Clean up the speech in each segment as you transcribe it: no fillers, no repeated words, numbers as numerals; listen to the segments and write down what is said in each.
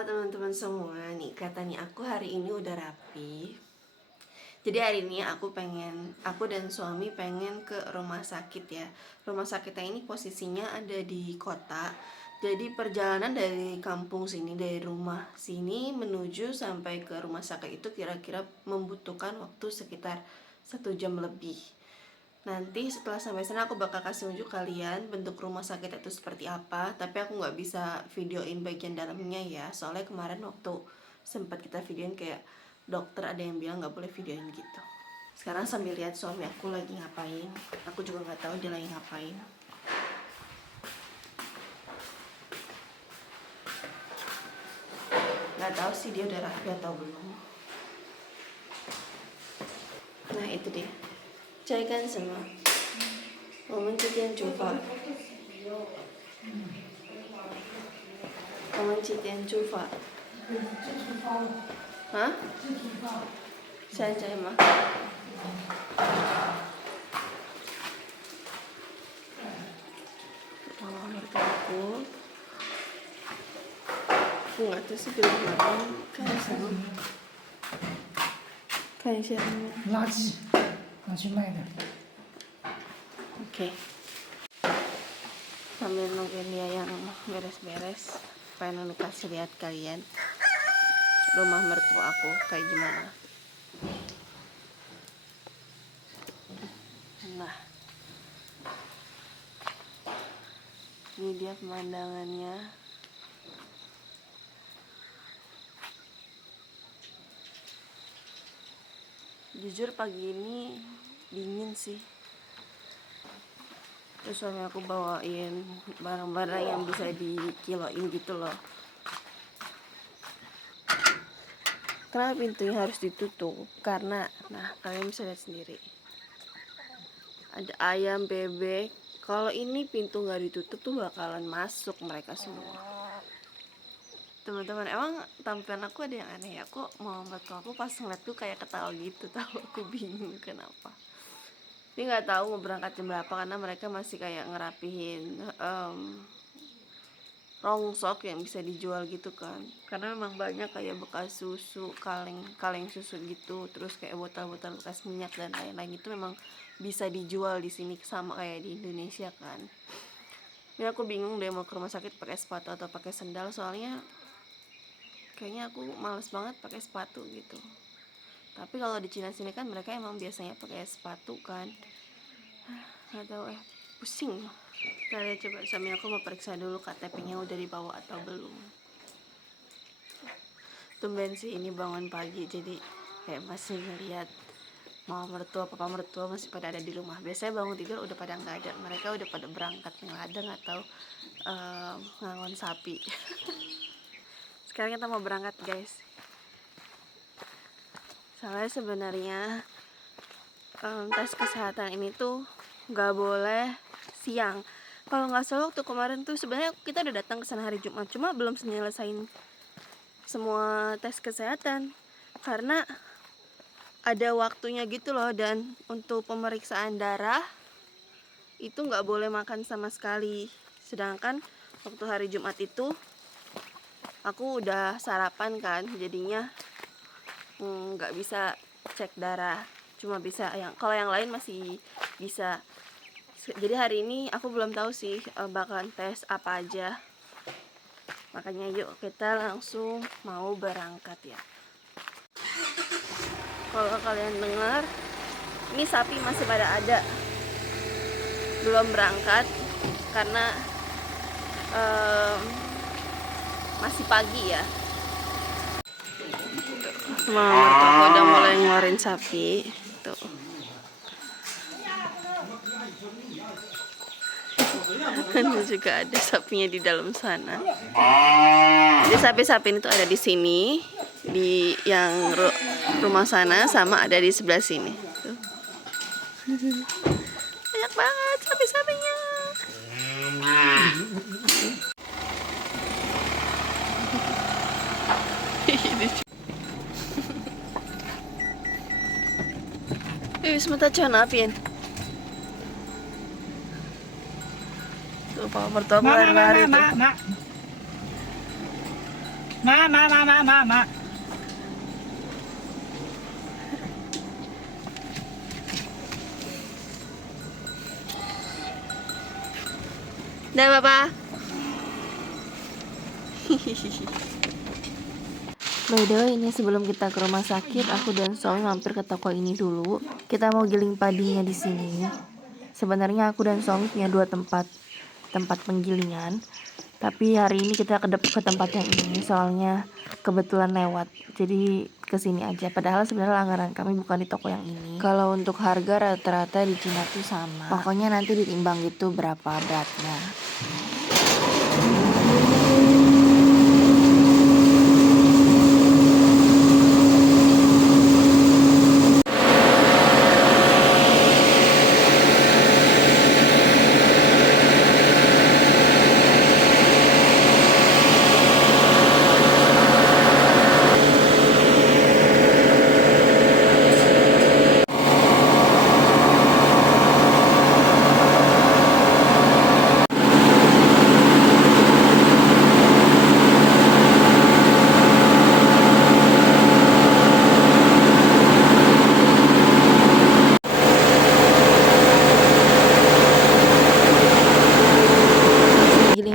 Halo teman-teman semua, nih katanya aku hari ini udah rapi. Jadi hari ini aku dan suami pengen ke rumah sakit ya. Rumah sakitnya ini posisinya ada di kota. Jadi perjalanan dari kampung sini, dari rumah sini menuju sampai ke rumah sakit itu kira-kira membutuhkan waktu sekitar 1 jam lebih. Nanti setelah sampai sana aku bakal kasih unjuk kalian bentuk rumah sakit itu seperti apa. Tapi aku nggak bisa videoin bagian dalamnya ya, soalnya kemarin waktu sempat kita videoin kayak dokter ada yang bilang nggak boleh videoin gitu. Sekarang sambil lihat suami aku lagi ngapain. Aku juga nggak tahu dia lagi ngapain. Nggak tahu sih dia udah rapi atau belum. Nah itu dia. Cai kan semua. 我们几点出发？我们几点出发？啊？现在吗？ Mama mertuaku. Aku nggak tahu sih bilang ngapain. Kan siapa? 垃圾拿去卖的。 Oke. Sambil nungguin dia yang beres-beres, pengen kasih lihat kalian rumah mertua aku kayak gimana. Nah, ini dia pemandangannya. Jujur pagi ini dingin sih. Terus suami aku bawain barang-barang yang bisa dikiloin gitu loh. Kenapa pintunya harus ditutup? Karena, nah kalian bisa lihat sendiri. Ada ayam, bebek. Kalau ini pintu nggak ditutup tuh bakalan masuk mereka semua. Teman-teman, emang tampilan aku ada yang aneh ya? Kok mau mertua aku pas ngeliatku kayak ketawa gitu, tahu? Aku bingung kenapa. Ini nggak tahu mau berangkat jam berapa karena mereka masih kayak ngerapihin rongsok yang bisa dijual gitu kan. Karena memang banyak kayak bekas susu, kaleng susu gitu, terus kayak botol-botol bekas minyak dan lain-lain itu memang bisa dijual di sini sama kayak di Indonesia kan. Ini aku bingung deh mau ke rumah sakit pakai sepatu atau pakai sendal, soalnya kayaknya aku males banget pakai sepatu gitu. Tapi kalau di Cina sini kan mereka emang biasanya pakai sepatu kan. Nggak tahu pusing. Kita lihat coba, suami aku mau periksa dulu KTP-nya udah dibawa atau belum. Tumben sih ini bangun pagi, jadi kayak masih ngeliat mama mertua, papa mertua masih pada ada di rumah. Biasanya bangun tidur udah pada nggak ada, mereka udah pada berangkat ngeladang atau ngangon sapi. Sekarang kita mau berangkat guys. Soalnya sebenarnya tes kesehatan ini tuh nggak boleh siang. Kalau nggak salah waktu kemarin tuh sebenarnya kita udah datang ke sana hari Jumat, cuma belum nyelesain semua tes kesehatan karena ada waktunya gitu loh. Dan untuk pemeriksaan darah itu nggak boleh makan sama sekali. Sedangkan waktu hari Jumat itu aku udah sarapan kan, jadinya nggak bisa cek darah, cuma bisa kalau yang lain masih bisa. Jadi hari ini aku belum tahu sih bakalan tes apa aja, makanya yuk kita langsung mau berangkat ya. Kalau kalian dengar ini sapi masih pada ada, belum berangkat karena masih pagi ya. Mama mertua udah mulai ngeluarin sapi tuh. Ini juga ada sapinya di dalam sana. Jadi sapi-sapi itu ada di sini, di yang rumah sana, sama ada di sebelah sini. Tuh. Banyak banget sapi-sapinya. Semata canapin. Tuh papa mertua lari-lari tuh. 妈。Dah, Papa. By the way, ini sebelum kita ke rumah sakit, aku dan suami mampir ke toko ini dulu. Kita mau giling padinya di sini. Sebenarnya aku dan suami punya dua tempat penggilingan. Tapi hari ini kita ke tempat yang ini, soalnya kebetulan lewat. Jadi ke sini aja. Padahal sebenarnya langganan kami bukan di toko yang ini. Kalau untuk harga rata-rata di Cina tuh sama. Pokoknya nanti ditimbang gitu berapa beratnya.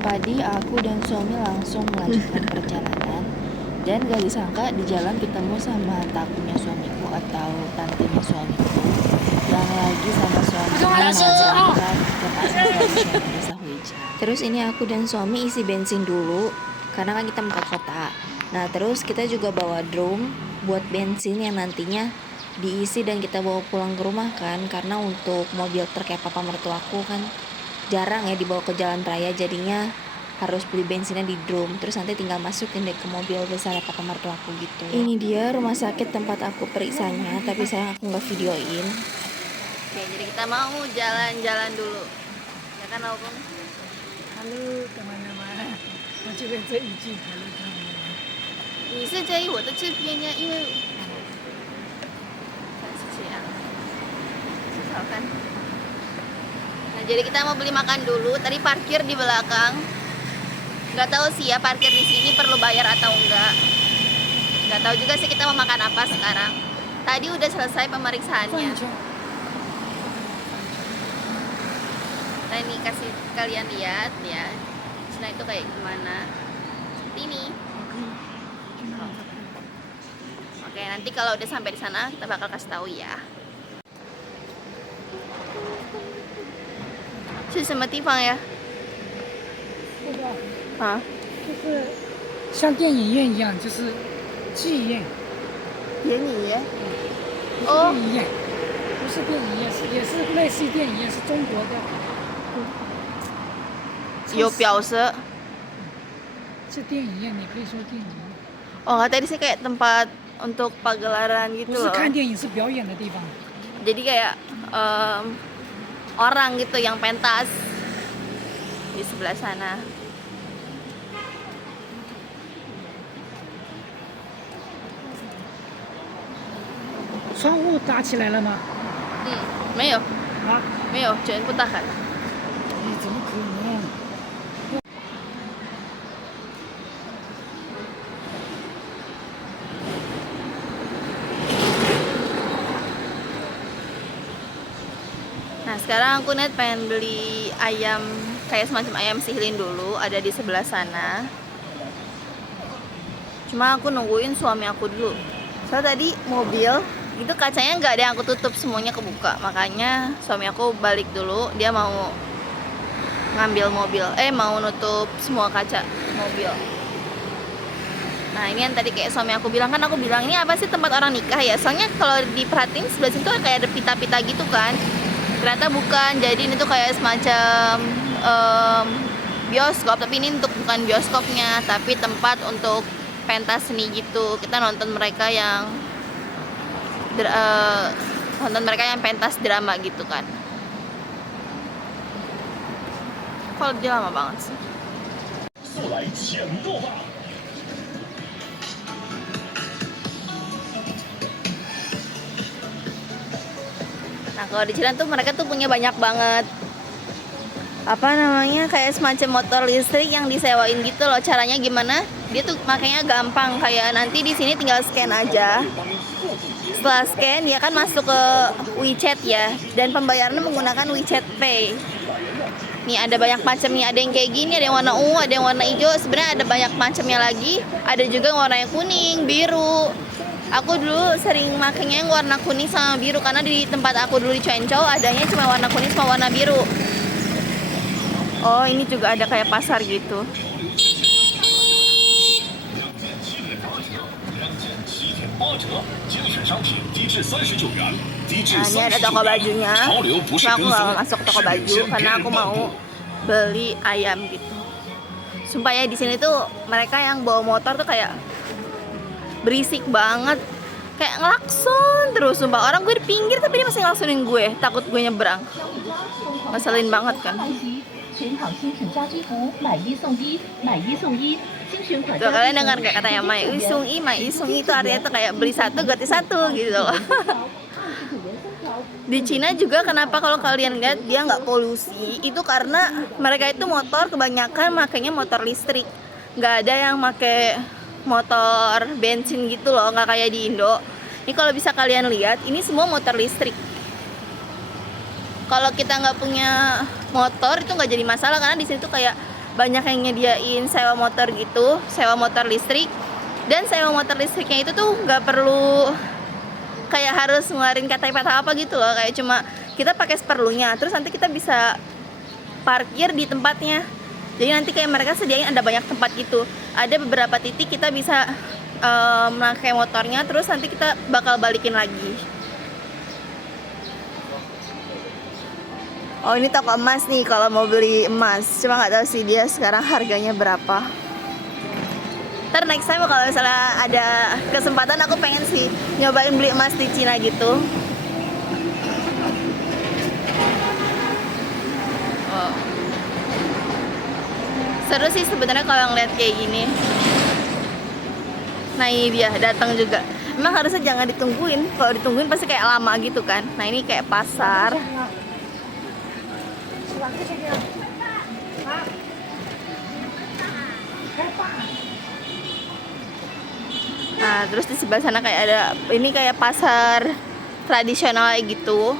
Padi, aku dan suami langsung melanjutkan perjalanan. Dan gak disangka di jalan ketemu sama takunya suamiku atau tantenya suamiku yang lagi sama suaminya mau berangkat ke pasar tradisional desa Huicha. Terus ini aku dan suami isi bensin dulu karena kan kita mau ke kota. Nah terus kita juga bawa drum buat bensin yang nantinya diisi dan kita bawa pulang ke rumah kan, karena untuk mobil truk kayak papa mertuaku kan jarang ya dibawa ke jalan raya, jadinya harus beli bensinnya di drum, terus nanti tinggal masukin deh ke mobil besar papa mertuaku gitu. Ini dia rumah sakit tempat aku periksanya, tapi saya aku nggak videoin. Oke, jadi kita mau jalan-jalan dulu, ya kan Alkom? Halo teman-teman, 我这边这一句 Halo teman-teman。你是在意我的这边呀，因为是这样，至少kan. Nah, jadi kita mau beli makan dulu. Tadi parkir di belakang. Nggak tahu sih ya parkir di sini perlu bayar atau enggak. Nggak tahu juga sih kita mau makan apa sekarang. Tadi udah selesai pemeriksaannya. Nah, ini kasih kalian lihat ya. Cina itu kayak gimana. Seperti ini. Oke, nanti kalau udah sampai di sana kita bakal kasih tahu ya. 是什么地方呀？这个啊，就是像电影院一样，就是剧院。电影院。不是电影院，不是电影院，也是类似于电影院，是中国的。有表示。是电影院，你可以说电影院。 Oh, tadi sih kayak tempat untuk pagelaran 不 gitu 是 loh. 看电影，是表演的地方。 Jadi kayak orang gitu yang pentas di sebelah sana. 窗户搭起来了吗？没有，啊？没有，全部打开。你怎么可能？ Nah sekarang aku net pengen beli ayam, kayak semacam ayam sihlin dulu, ada di sebelah sana. Cuma aku nungguin suami aku dulu. Soalnya tadi mobil itu kacanya nggak ada yang aku tutup, semuanya kebuka. Makanya suami aku balik dulu, dia mau ngambil mobil, mau nutup semua kaca mobil. Nah ini yang tadi kayak suami aku bilang, kan aku bilang ini apa sih, tempat orang nikah ya? Soalnya kalau diperhatiin sebelah situ kayak ada pita-pita gitu kan. Ternyata bukan, jadi ini tuh kayak semacam bioskop, tapi ini untuk bukan bioskopnya, tapi tempat untuk pentas seni gitu. Kita nonton mereka yang pentas drama gitu kan. Kalau dia lama banget sih. Nah kalau di Cina tuh mereka tuh punya banyak banget apa namanya, kayak semacam motor listrik yang disewain gitu loh. Caranya gimana? Dia tuh makanya gampang, kayak nanti di sini tinggal scan aja. Setelah scan ya kan masuk ke WeChat ya, dan pembayarannya menggunakan WeChat Pay. Nih ada banyak macamnya, ada yang kayak gini, ada yang warna ungu, ada yang warna hijau. Sebenarnya ada banyak macamnya lagi. Ada juga yang warna kuning, biru. Aku dulu sering makanya yang warna kuning sama biru, karena di tempat aku dulu di Cuencao adanya cuma warna kuning sama warna biru. Oh, ini juga ada kayak pasar gitu. Nah, ini ada toko bajunya. Cuma aku gak masuk ke toko baju karena aku mau beli ayam gitu. Sumpah ya, di sini tuh mereka yang bawa motor tuh kayak berisik banget, kayak ngelakson terus. Sumpah, orang gue di pinggir tapi dia masih ngelaksonin gue, takut gue nyebrang. Ngeselin banget kan. Tuh, kalian dengar gak katanya Mai Isung I itu artinya tuh kayak beli satu gratis satu gitu loh. Di Cina juga kenapa kalau kalian lihat dia nggak polusi, itu karena mereka itu motor kebanyakan makanya motor listrik, nggak ada yang make motor bensin gitu loh, nggak kayak di Indo. Ini kalau bisa kalian lihat, ini semua motor listrik. Kalau kita nggak punya motor itu nggak jadi masalah, karena di sini tuh kayak banyak yang nyediain sewa motor gitu, sewa motor listrik. Dan sewa motor listriknya itu tuh nggak perlu kayak harus ngeluarin KTP atau apa gitu loh, kayak cuma kita pakai seperlunya, terus nanti kita bisa parkir di tempatnya. Jadi nanti kayak mereka sediain ada banyak tempat gitu, ada beberapa titik kita bisa memakai motornya, terus nanti kita bakal balikin lagi. Oh, ini toko emas nih kalau mau beli emas, cuma nggak tahu sih dia sekarang harganya berapa. Ntar next time kalau misalnya ada kesempatan aku pengen sih nyobain beli emas di Cina gitu. Oh. Seru sih sebenarnya kalau ngeliat kayak gini. Nah, ini dia datang juga. Emang harusnya jangan ditungguin. Kalau ditungguin pasti kayak lama gitu kan. Nah, ini kayak pasar. Nah, terus di sebelah sana kayak ada, ini kayak pasar tradisional gitu.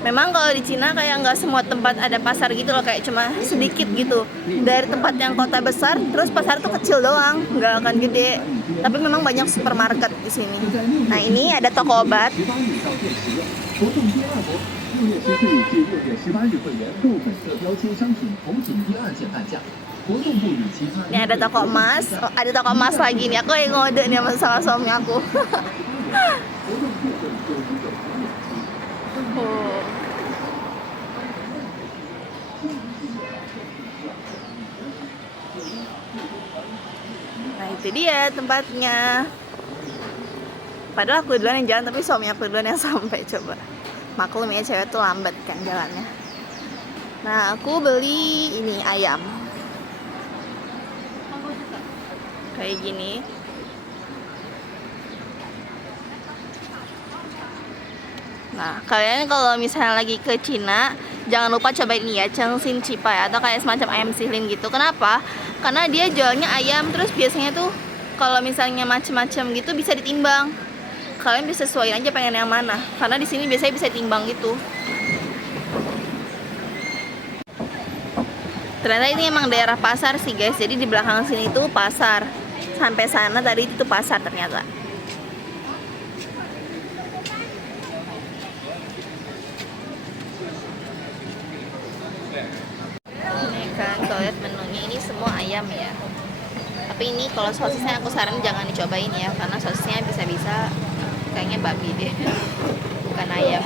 Memang kalau di Cina kayak nggak semua tempat ada pasar gitu loh, kayak cuma sedikit gitu. Dari tempat yang kota besar, terus pasar tuh kecil doang, nggak akan gede. Tapi memang banyak supermarket di sini. Nah, ini ada toko obat. Ini ada toko emas, oh, ada toko emas lagi nih. Aku yang ngode nih sama suami aku. Oh. Nah, itu dia tempatnya. Padahal aku duluan yang jalan, tapi suami aku duluan yang sampai. Coba maklum ya, cewek tuh lambat kan jalannya. Nah, aku beli ini ayam kayak gini. Nah, kalian kalau misalnya lagi ke Cina, jangan lupa cobain ini ya, Chengxin Cipa ya, atau kayak semacam ayam silin gitu. Kenapa? Karena dia jualnya ayam, terus biasanya tuh kalau misalnya macem-macem gitu bisa ditimbang. Kalian bisa sesuaiin aja pengen yang mana, karena di sini biasanya bisa ditimbang gitu. Ternyata ini emang daerah pasar sih guys, jadi di belakang sini tuh pasar. Sampai sana tadi itu pasar ternyata. Ini kan kalau lihat menunya ini semua ayam ya. Tapi ini kalau sosisnya aku saran jangan dicobain ya, karena sosisnya bisa-bisa kayaknya babi deh, bukan ayam.